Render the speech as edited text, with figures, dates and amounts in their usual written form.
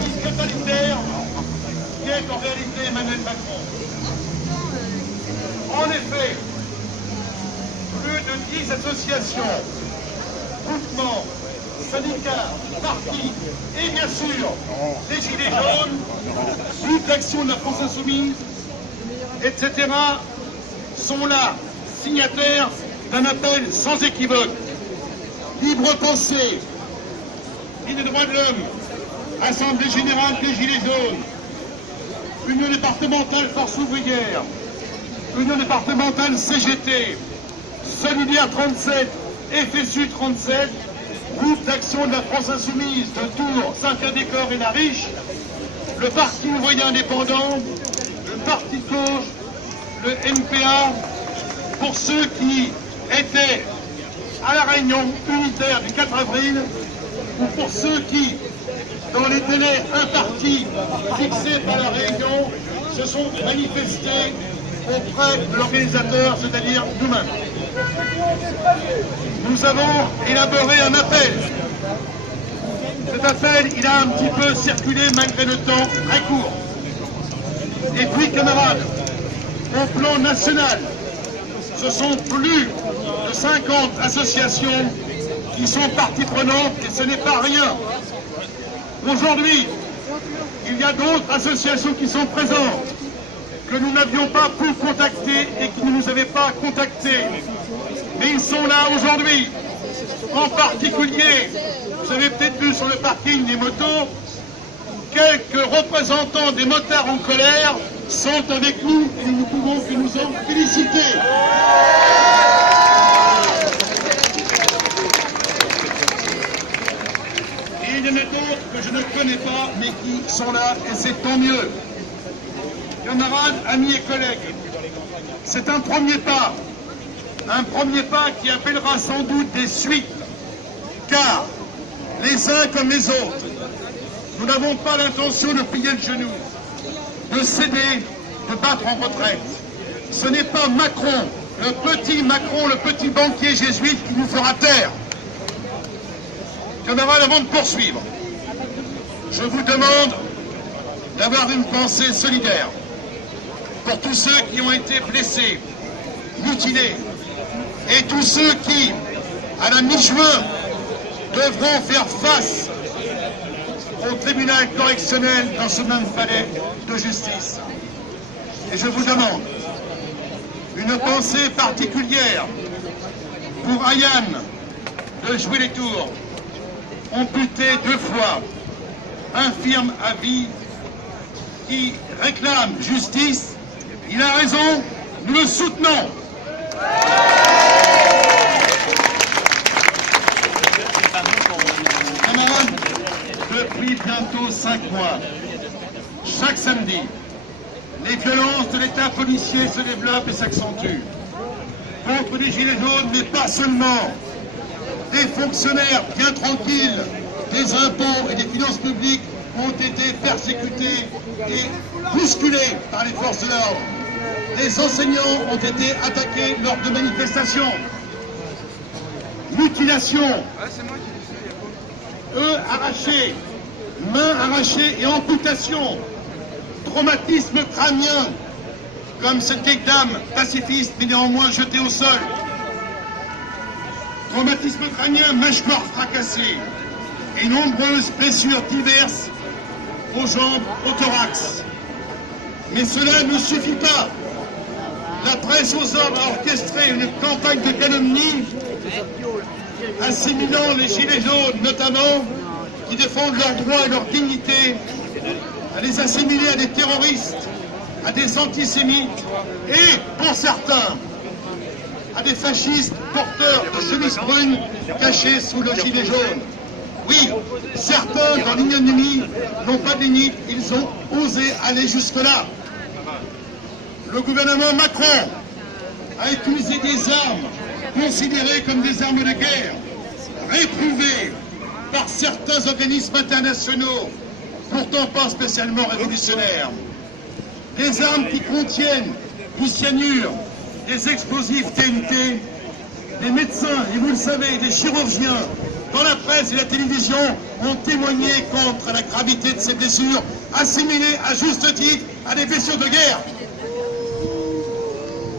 parti totalitaire qui est en réalité Emmanuel Macron. En effet, plus de 10 associations, groupements, syndicats, partis et bien sûr les Gilets jaunes, Groupe d'Action de la France Insoumise, etc. sont là, signataires d'un appel sans équivoque. Libre pensée, Ligue des droits de l'homme, Assemblée générale des Gilets jaunes, Union départementale Force ouvrière, Union départementale CGT, Solidaire 37, FSU 37, Groupe d'Action de la France Insoumise de Tours, Saint-Indécor et La Riche, le Parti ouvrier indépendant, le Parti de gauche, le NPA, pour ceux qui étaient à la réunion unitaire du 4 avril, ou pour ceux qui, dans les délais impartis fixés par la réunion, se sont manifestés auprès de l'organisateur, c'est-à-dire nous-mêmes. Nous avons élaboré un appel. Cet appel, il a un petit peu circulé malgré le temps très court. Et puis, camarades, au plan national, ce sont plus de 50 associations qui sont parties prenantes et ce n'est pas rien. Aujourd'hui, il y a d'autres associations qui sont présentes, que nous n'avions pas pu contacter et qui ne nous avaient pas contactés. Mais ils sont là aujourd'hui. En particulier, vous avez peut-être vu sur le parking des motos, quelques représentants des motards en colère sont avec nous et nous ne pouvons que nous en féliciter. Et il y en a d'autres que je ne connais pas, mais qui sont là, et c'est tant mieux. Camarades, amis et collègues, c'est un premier pas qui appellera sans doute des suites, car les uns comme les autres, nous n'avons pas l'intention de plier le genou, de céder, de battre en retraite. Ce n'est pas Macron, le petit banquier jésuite qui nous fera taire. Camarades, avant de poursuivre, je vous demande d'avoir une pensée solidaire pour tous ceux qui ont été blessés, mutilés, et tous ceux qui, à la mi-juin, devront faire face au tribunal correctionnel dans ce même palais de justice. Et je vous demande une pensée particulière pour Ayane de Joué-les-Tours, amputé 2 fois, infirme à vie, qui réclame justice. Il a raison, nous le soutenons. Camarades, depuis bientôt 5 mois, chaque samedi, les violences de l'État policier se développent et s'accentuent. Contre les Gilets jaunes, mais pas seulement. Des fonctionnaires bien tranquilles, des impôts et des finances publiques ont été persécutés et bousculés par les forces de l'ordre. Les enseignants ont été attaqués lors de manifestations. Mutilation, œufs arrachés, mains arrachées et amputation. Traumatisme crânien, comme cette vieille dame pacifiste mais néanmoins jetée au sol. Traumatisme crânien, mâchoire fracassée et nombreuses blessures diverses aux jambes, au thorax. Mais cela ne suffit pas. La presse aux ordres a orchestré une campagne de calomnie, assimilant les Gilets jaunes notamment, qui défendent leurs droits et leur dignité, à les assimiler à des terroristes, à des antisémites et, pour certains, à des fascistes porteurs de chemises brunes cachés sous le gilet jaune. Oui, certains dans l'ignominie n'ont pas déni, ils ont osé aller jusque-là. Le gouvernement Macron a utilisé des armes considérées comme des armes de guerre, réprouvées par certains organismes internationaux, pourtant pas spécialement révolutionnaires. Des armes qui contiennent du cyanure, des explosifs TNT, des médecins, et vous le savez, des chirurgiens, dans la presse et la télévision, ont témoigné contre la gravité de ces blessures, assimilées à juste titre à des blessures de guerre.